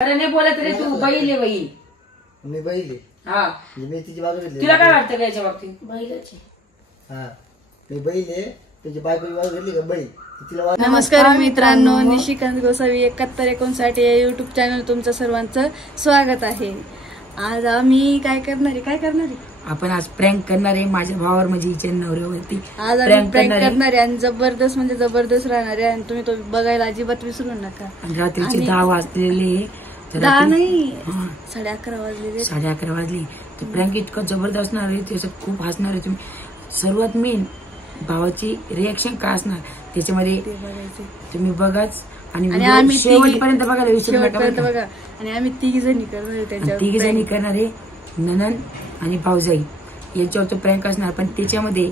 अरे नाही बोलत रे तू बैल आहे बैल. मी बैल आहे. हा मी तिची बाजू घेतली. तुला काय वाटतं याच्या बाबतीत? बैलाची. हा मी बैल आहे. त्याची बायकोची बाजू घेतली का बैल. नमस्कार मित्रांनो, निशिकांत गोसावी 7159 या युट्यूब चॅनल तुमचं सर्वांचं स्वागत आहे. आज आम्ही काय करणार आहे आपण आज प्रँक करणार आहे माझ्या भावावर म्हणजे हिच्या नवऱ्यावरती. आज आम्ही प्रँक करणार आहे आणि जबरदस्त म्हणजे जबरदस्त राहणार आहे आणि तुम्ही तो बघायला अजिबात विसरू नका. रात्रीचे 10 वाजलेले. 10 नाही 11:30 वाजलेले. 11:30 वाजले. तो प्रँक इतकं जबरदस्त असणार आहे, त्याचं खूप हसणार आहे तुम्ही. सर्वात मेन भावाची रिएक्शन काय असणार त्याच्यामध्ये तुम्ही बघाच आणि आम्ही शेवटपर्यंत बघायला विसरू नका बघा. आणि आम्ही 3 जणी करणार आहे त्याच्यावर. 3 जणी करणार आहे, ननन आणि भाऊजाई याच्यावर तो प्रँक असणार. पण त्याच्यामध्ये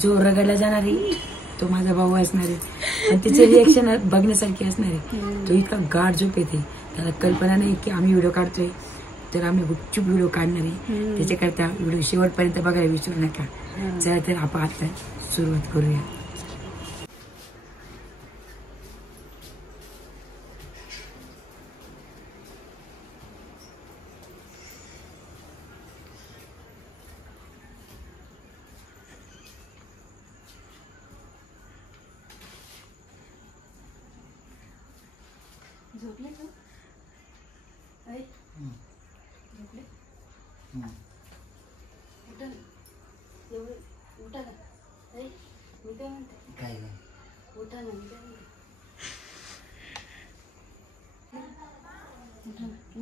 जो रगडला जाणार आहे तो माझा भाऊ असणार आहे आणि त्याचे रिएक्शन बघण्यासारखी असणार आहे. तो इतका गाढ झोप येते, त्याला कल्पना नाही की आम्ही व्हिडिओ काढतोय, तर आम्ही गुपचूप व्हिडिओ काढणार आहे. त्याच्याकरता व्हिडिओ शेवटपर्यंत बघायला विसरू नका. चला तर आपण आता सुरुवात करूया. झोपले तू? झोपले? उठा ना. उठा ना. मी काय म्हणते? काय नाही. उठा ना. मी काय म्हणते?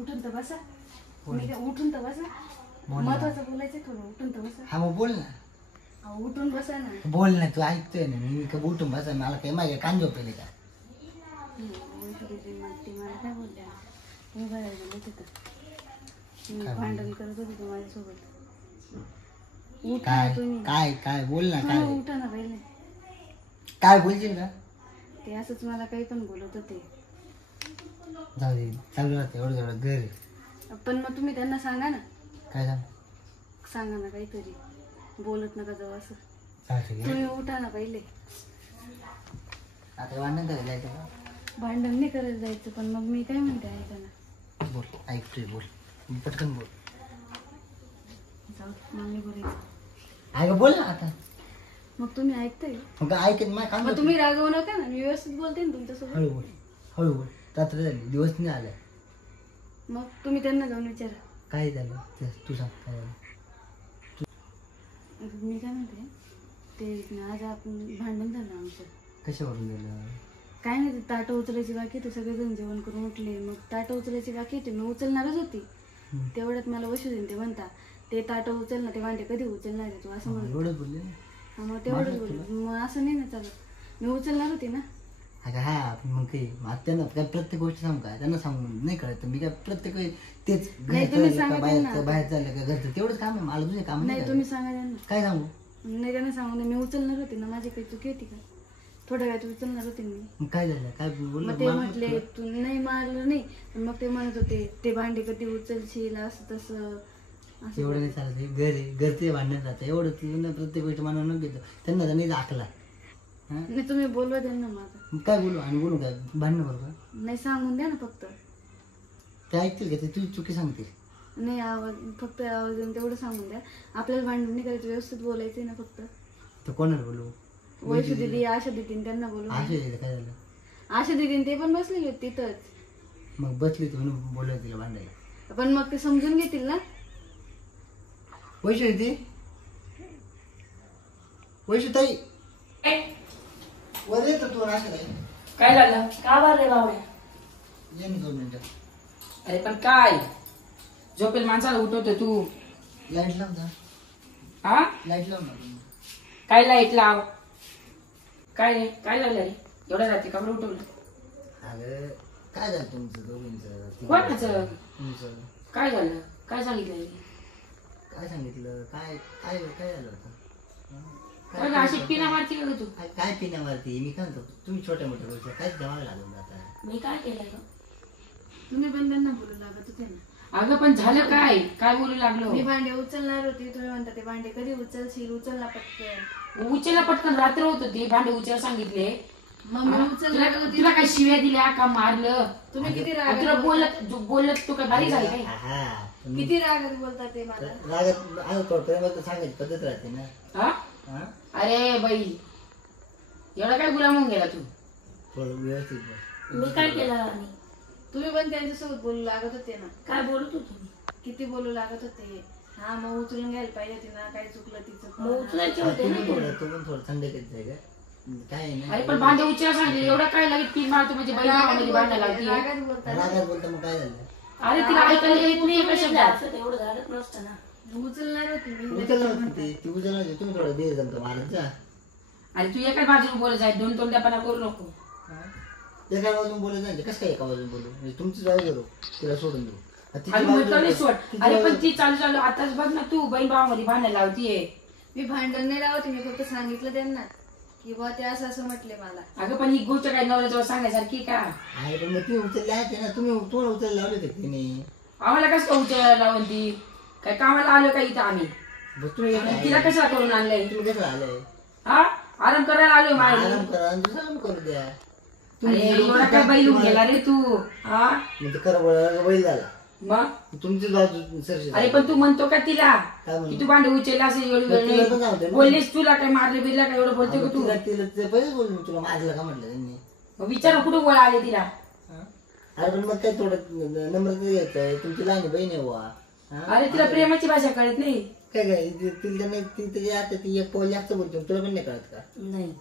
उठून तर बसा. उठून तर बसा. महत्वाचं बोलायचं थोडं. उठून तर बसा. हा मग बोल ना. उठून बसा ना. बोल ना, तू ऐकतोय ना. मी का उठून बसा. मला काही माझ्या कान झोपेले का. मला काय बोलल्या तुम्ही बाहेर गेले तिथं भांडण करत होते माझ्यासोबत. काय तुम्ही काय काय बोल ना. काय उठा ना पहिले. काय बोलशील का. ते असंच मला काही पण बोलत होते. जाऊ दे, चालू राहते एवढं एवढं घर आहे. पण मग तुम्ही त्यांना सांगा ना. काय सांगा ना काहीतरी. बोलत नका जाऊ असं. सांग. तुम्ही उठा ना पहिले. आता भांडण करायला जायचं का. भांडण नाही करायला जायचं. पण मग मी काय म्हणते ऐका ना. बोल, ऐकतोय बोल. पटकन बोल. जाऊ मग मी बोलायचं. अगं बोल ना आता. मग तुम्ही ऐकताय. मग ऐकत माझ्या कान. मग तुम्ही रागवू नका ना. मी व्यवस्थित बोलते ना तुमच्यासोबत. हळू बोल, हळू बोल. रात्र झाली, दिवस नाही आला. मग तुम्ही त्यांना जाऊन विचारा. काय झालं तू सांग. काय झालं. मी काय म्हणते ते आज आपण भांडण झालं आमचं. कशावरून झालं. काय नाही, ते ताटं उचलायची बाकी होते. सगळेजण जेवण करून उठले. मग ताटं उचलायची बाकी होते. मी उचलणारच होती. तेवढ्यात मला वशू देईन ते म्हणता ते ताटं उचल ना, ते भांडे कधी उचलणार आहे तू असं म्हणत. एवढंच बोलले. हा मग तेवढंच बोलले. मग असं नाही ना चालत. मी उचलणार होती ना. अगं हा मग काही त्यांना काय प्रत्येक गोष्ट सांगू काय. त्यांना सांगून नाही कळत. मी काय प्रत्येक वेळी तेच बाहेर चाललं का घरचं तेवढंच काम आहे. मला तुझे काम नाही. तुम्ही सांगा त्यांना. काय सांगू. नाही त्यांना सांगू. मी उचलणार होती ना. माझी काही चुकी होती का. थोड्या वेळात उचलणार होते मी. मग काय झालं. काय बोललं. मग ते म्हटले तू नाही मारलं नाही. मग ते म्हणत होते ते भांडे कधी उचलशील असं तसं. एवढं नाही चालत. घर आहे, घरचे भांडण राहतं. एवढं तुझं प्रत्येक गोष्ट मानवून न घेतो. त्यांना तर नाही दाखला. नाही तुम्ही बोलवा त्यांना. माझं काय बोलू आणि बोलू काय भांडणं बरोबर नाही. सांगून द्या ना फक्त. ते ऐकतील का. ते तुझी चुकी सांगतील. नाही आवाज फक्त आवाज देऊन तेवढं सांगून द्या. आपल्याला भांडण नाही करायचं. व्यवस्थित बोलायचंय ना फक्त. तर कोणाला बोलू. वैशू दिदी आशा दिदीन त्यांना बोलू. आशा काय झालं. आशा दिदीन ते पण बसलेले होते तिथंच. मग बसली तू म्हणून बोलत तिला भांडायला. पण मग ते समजून घेतील ना. वैशू ती वैशू ताई वर येतो तू. आशा ताई काय झालं. का बरं रे बाबा. ये ना 2 मिनिटं. अरे पण काय झोपेल माणसाला उठवतो तू. लाईट लाव ना. हा लाईट लाव ना. काय लाईट लाव. काय रे काय झालं रे. एवढ्या रात्री का बरं उठवलं. अगं काय झालं तुमचं दोघींचं. कोणाचं. तुमचं काय झालं. काय सांगितलं. काय सांगितलं. काय काय काय झालं होतं. अशी पिना मारती का तू. काय पिण्यावरती. मी काय म्हणतो तुम्ही छोट्या मोठ्या गोष्टी काय जमा लागून जाता. मी काय केलं. तुम्ही पण त्यांना बोलू लागत होते ना. अगं पण झालं काय. काय बोलू लागलो. मी भांडे उचलणार होती. तुम्ही म्हणता ते भांडे कधी उचलशील. उचलला पटकन. उचलला पटकन. रात्र होत होती. भांडे उचल सांगितले. मम्मी उचलणार होती. तुला काय शिव्या दिल्या का मारलं? तुम्ही किती आणि तुला बोलत तू काय भारी झाली काय? हा किती रागात बोलतात ते मला. रागत आहे थोडं प्रेमात सांगायची पद्धत राहते ना. हा? हा अरे बाई एवढा काय गुलाम होऊन गेला तू? थोडं व्यवस्थित बोल. मी काय केलं आणि तुम्ही पण त्यांच्यासोबत बोलू लागत होते ना. काय बोलत होती मी? किती बोलू लागत होते. हा मग उचलून घ्यायला पाहिजे होती ना. काय चुकलं तिचं मग उचलायचे हा, होते तू ना पण ते. थोडं तू पण थोडं थंड करीत जाय का काय आहे ना. अरे पण भांडे उच्चार सांगितले एवढं काय लागेल पीन मारतो म्हणजे बाई भावामध्ये भांडणं लागते. रागात बोलतात. रागात बोलता मग काय झालं. अरे तिला ऐकायला येत नाही एका शब्दात. असं तेवढं झालं नसतं ना. उचलणार होती मी. उचललं होती ती उचललं होती. तुम्ही थोडं दे जमतो मारत जा. आणि तू एका बाजूने बोलत जाय दोन तोंड्यापणा करू नको. एका बाजून बोलत नाही कसं काय एका बाजून बोलू म्हणजे तुमची जाऊ करू तिला सोडून देऊ. तिची आणि बाजू- म्हटलं नाही सोड. तिची अरे पण बाजू- ती चालू आताच बघ ना तू बहीण भावामध्ये भांडायला लावतीये. मी भांडण नाही लावते. मी फक्त सांगितलं त्यांना की बा ते असं असं म्हटले मला. अगं पण ही गोष्ट काय नवऱ्याजवळ सांगायसारखी का? आहे पण मग ती उचलली आहे ना तुम्ही तुम्हाला उचलले लावले होते तिने. आम्हाला कसं काय उचलायला लावून ती? काय कामाला आलो का इथं आम्ही? मग तुम्ही कसं तिला आले? कशाला करून आणलंय? तुम्ही कसं आले हा आराम करायला आलोय माझ्या. आराम करा आणि दुसरं काम करू द्या. अरे एवढा काय बैल होऊन गेला रे तू? हा म्हणजे खरं बैल झाला मग तुमची बाजू सरशी अरे पण तू म्हणतो का तिला काय म्हणतो? की तू भांडे उचलला असेल एवढी मग तिला पण जाऊ दे वेळ ना. बोललीस तुला काय मारले बिरला काय एवढं बोलतो का तू? तिला तिला ते पहिलेच बोललो तुला माझलं का म्हटलं त्यांनी. मग विचार कुठं बोला आले तिला? हा? अरे पण मग काय थोडं नम्रता द्यायचंय तुमची लहान बहीण आहे बुवा. हा? अरे तिला प्रेमाची भाषा कळत नाही. काय काय तिला नाही ती त्याची आता ती एक पाऊल जास्त बोलते तुला पण नाही कळत का. नाही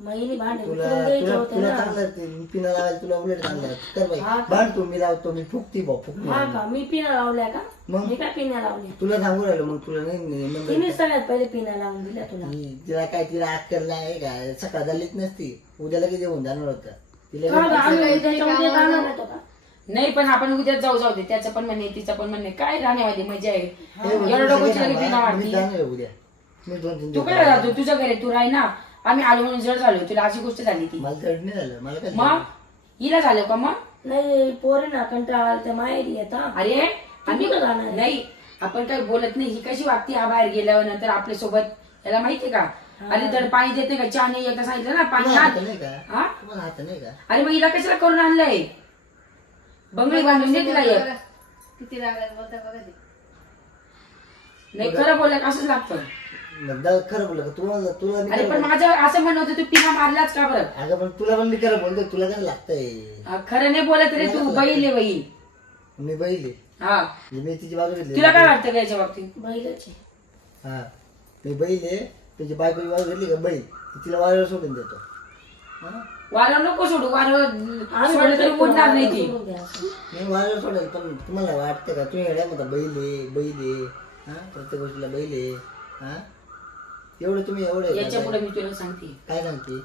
महिने भांडे तुला उचलून द्यायचे तुला होते तुला ना. चांगलं पिना लावायला तुला उलट चांगलं कर बाई हा का? भांडतो मी लावतो मी फुकती भाऊ फुकती हा का मी पिण्या लावल्या का? मग? मी काय पिण्या लावल्या? तुला सांगू राहिलो मग तुला नाही नंबर तिने सगळ्यात पहिले पिण्या लावून दिल्या तुला. तिला काय तिला अक्कल आहे का सकाळ झालीच नसती उद्या लगेच येऊन जाणार होतं तिला का गं, आम्ही उद्याच्या उद्या जाणार होतो का? नाही पण आपण उद्या जाऊ दे त्याचं पण म्हणणे तिचं पण म्हणणे काय राहण्यामध्ये मजा आहे. हे बघ, एवढं डोक्याची सगळे लगी पिना सांगा, मी वाटते. जाणार आहे उद्या मी 2-3 तू दिवस काय राहतो तुझ्या घरी तू राही ना. आम्ही आलो म्हणून जड झालो तुला अशी गोष्ट झाली ती. मला थर्ड नाही झालं मला काय मग हिला झालं का मग? नाही पोरे ना कंटाळा त्या माहेरी येतात. अरे आम्ही कुठं जाणार आहे? नाही आपण काही बोलत नाही. ही कशी वागते हा बाहेर गेल्यावर नंतर आपल्या सोबत याला माहितीये का? अरे तर पाणी देते का चहा नाही एकदा सांगितलं ना पाणी तुम्हाला आण. हात नाही का हा तुम्हाला हात नाही का अरे मग हिला कशाला करून आणलंय? बंगडी बांधून दे तिला एक. बघा, किती रागात बोलता बघा ते. नाही खरं बोललं का असंच लागतं. मग खरं बोललं का तुला तुला मी अरे खरं पण बोलतो. माझं असं म्हणणं होतं तू पिना मारलाच का बरं? अगं पण तुला पण मी खरं बोलतो तुला काय लागतंय खरं नाही बोलत रे तू बैल आहे बैल. मी बैल आहे. हा म्हणजे मी तिची बाजू घेतली तुला काय वाटतं का याच्या बाबतीत? बैलाचे हा मी बैल आहे त्याची बायकोची बाजू घेतली का बैल तिला वाऱ्यावर सोडून देतो हा? वारं नको सोडू वारं आम्ही सोडलं तरी म्हणतो उडणार नाही ती. सोडून द्या असं. मी वाऱ्यावर सोडेल पण तुम्हाला वाटतं का तुम्ही येड्या म्हणता बैल आहे हा प्रत्येक गोष्टीला बैल आहे हा एवढं तुम्ही एवढं याच्या पुढे मी तुला सांगते काय सांगते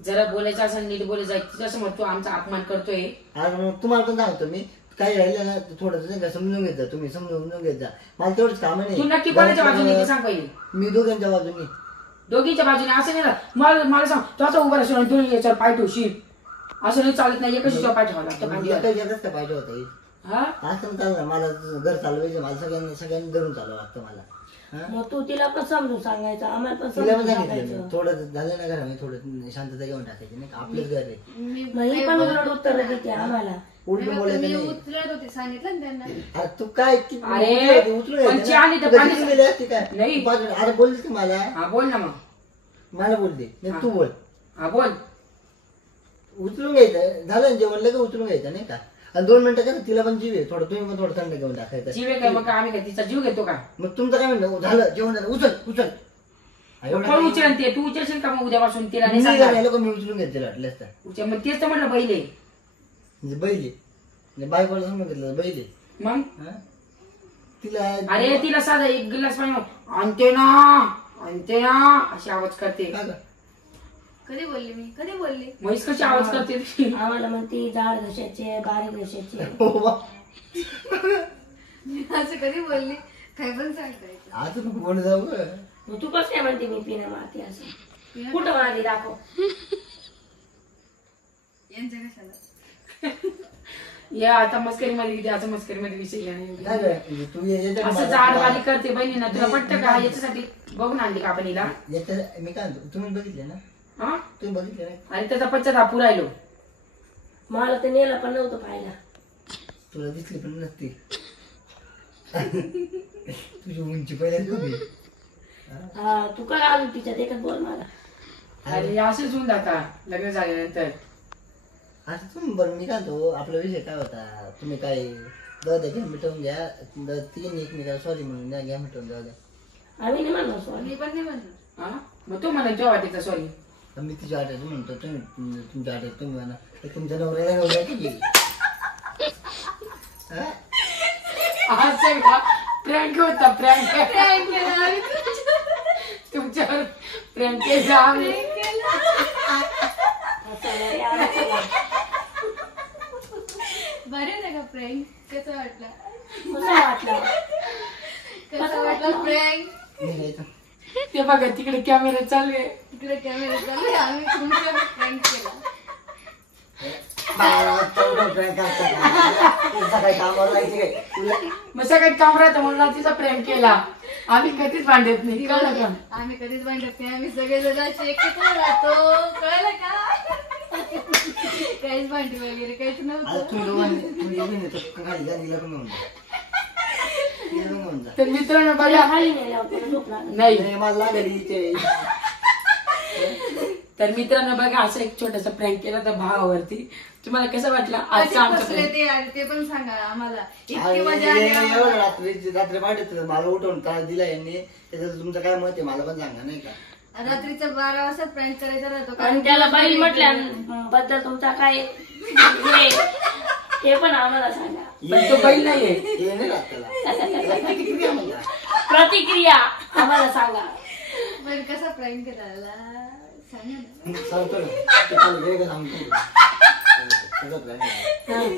जरा बोलायचं असं नीट बोलायचं तिच्या समोर तू आमचा अपमान करतोय. आज मग तुम्हाला पण सांगतो मी काय राहिलं ना थोडं नाही का समजून घेत जा तुम्ही समजून घेत जा मला तेवढंच काम तू नाही नक्की कोणाच्या बाजूने ते सांग पहिले. मी दोघांच्या बाजूनी दोघींच्या बाजूने असं नाही ना. मला सांग तू असं उभा राहशील आणि तू याच्यावर पाय ठेवशील असं नाही चालत नाही. एकच याच्यावर पाय ठेवावा लागतो खांद्यावर. एकच का पाहिजे होता हा असं चालणार मला घर चालवायचं मला सगळ्यांनी धरून चालवावं लागतं मला हा? मग तू तिला पण समजून सांगायचं आम्हाला पण तिला पण समजून सांगितलं मी सांगायचं. थोडं झालं ना घरामध्ये थोडं शांतता घेऊन टाकायची नाही का आपलंच घर आहे मी मग ही पण उलट उत्तर देते आम्हाला. उलट बोलायचं मी नाही उचलत होते सांगितलं ना त्यांना. अरे तू काय अरे, उचलून पण घ्यायचं आली ना? तर तू पाणी- कधी गेली असती काय नाही. तू बाजूला- अरे बोलली ती मला हा बोल ना मग. मला बोलते नाही तू बोल हा बोल. उचलून घ्यायचं झालं ना जेवण लगेच उचलून घ्यायचं नाही का आणि 2 मिनिटं कसं तिला पण जीव आहे थोडं तुम्ही पण थोडं थंड घेऊन टाकायचं जीव आहे काय मग आम्ही काय तिचा जीव घेतो का? मग तुमचं काय म्हणणं झालं जेवण झालं उचल एवढं कोण उचल ते तू उचलशील का मग उद्यापासून तिला नाही मी सांगणार? राहिलो का मी उचलून घेतलं वाटलं असतं उचल मग तेच तर म्हटलं पहिले म्हणजे बैल आहे म्हणजे बायकोला समजून घेतलं बैल आहे मग. हा? तिला अरे तिला साधा एक गिलास पाणी आणते ना अशी आवाज करते. का गं? कधी बोलली मी कधी बोलली. म्हैस कशी आवाज करते ती? आम्हाला म्हणते जाड घशाचे बारीक घशाचे. हो बा. मी असं कधी बोलली काय पण सांगतायचं. आता तू कोण जाऊ गं? मग तू कसं काय म्हणते मी पिण्या मारते असं? कुठं मारली दाखव. यांच्या कशाला. या आता मस्करीमध्ये किती आता मस्करीमध्ये विषय घ्या नाही. काय गं? म्हणजे तू याच्यात असं मला- जाड बारीक करते बहिणींना तुला पटतं का? याच्यासाठी बघून आणली का आपण हिला? याच्यात मी काय म्हणतो तुम्ही बघितले ना हा तुम्ही बघितले नाही आणि त्याचा पश्चाताप राहिलो. मला तर नेलं पण नव्हतं पाहायला. तुला दिसली पण नसती तुझी उंची पहिल्याच होती. हा तू काय आलो तिच्यात एकच बोल मला. आणि असंच होऊन जाता लग्न झाल्यानंतर. असं तुम्ही बरं मी काय तो आपला विषय काय होता तुम्ही काय जाऊ द्या घ्या मिटवून घ्या तीन एकमेकाला सॉरी म्हणून द्या घ्या मिटवून जाऊ द्या. आम्ही नाही म्हणलो सॉरी. मी पण नाही म्हणलं. हा मग तो म्हणा जेव्हा वाटायचा सॉरी. मी तिच्या आठवत म्हणतो तुम्ही तुमच्या आठवत तुम्ही म्हणा तर तुमच्या नवऱ्याला नवऱ्या की असं का प्रँक होता प्रँक तुमच्यावर प्रँक केला आम्ही. बरे ना का प्रँक कसं वाटलं? कसं वाटलं? कसं वाटलं प्रँक? निघायचं ते बघा तिकडे कॅमेरा चालू आहे. तिकडे कॅमेरा चालू आहे, आम्ही तुमच्या प्रँक केला. सकाळी कामावर जायची काय तुला मग सगळ्यात काम राहतं म्हणून रात्रीचा प्रँक केला. आम्ही कधीच भांडत नाही कळलं का. आम्ही कधीच भांडत नाही, आम्ही सगळेजण असे एकत्र राहतो कळलं का. काहीच भांडी वगैरे काहीच आता नव्हतं. तुम्ही दोघांनी तर खाली जा निघा पण म्हणून जा तर मित्रांनो बघा खाली नेल्यावर तुला झोप लागली. नाही मला लागली इथे तर मित्रांनो बघा असं एक छोटासा प्रँक केला तर भावावरती. तुम्हाला कसं वाटलं आजचा आमचा फसले prank? ते आणि ते पण सांगा आम्हाला. इतकी अरे, मजा आली आम्हाला. एवढं रात्री वाटत मला उठवून त्रास दिला यांनी त्याचं तुमचं काय मत आहे मला पण सांगा नाही का. रात्रीचा 12 वाजता प्रँक करायचा राहतो आणि त्याला बैल म्हटल्याबद्दल तुमचा काय हे पण आम्हाला सांगा. पण तो बैल नाहीये. हे नाही राहत त्याला प्रतिक्रिया म्हणतात. प्रतिक्रिया आम्हाला सांगा. पण कसा प्रँक केला सांगा ना. सांगतो ना ते काल वेगळं सांगतो सगळं plan आहे.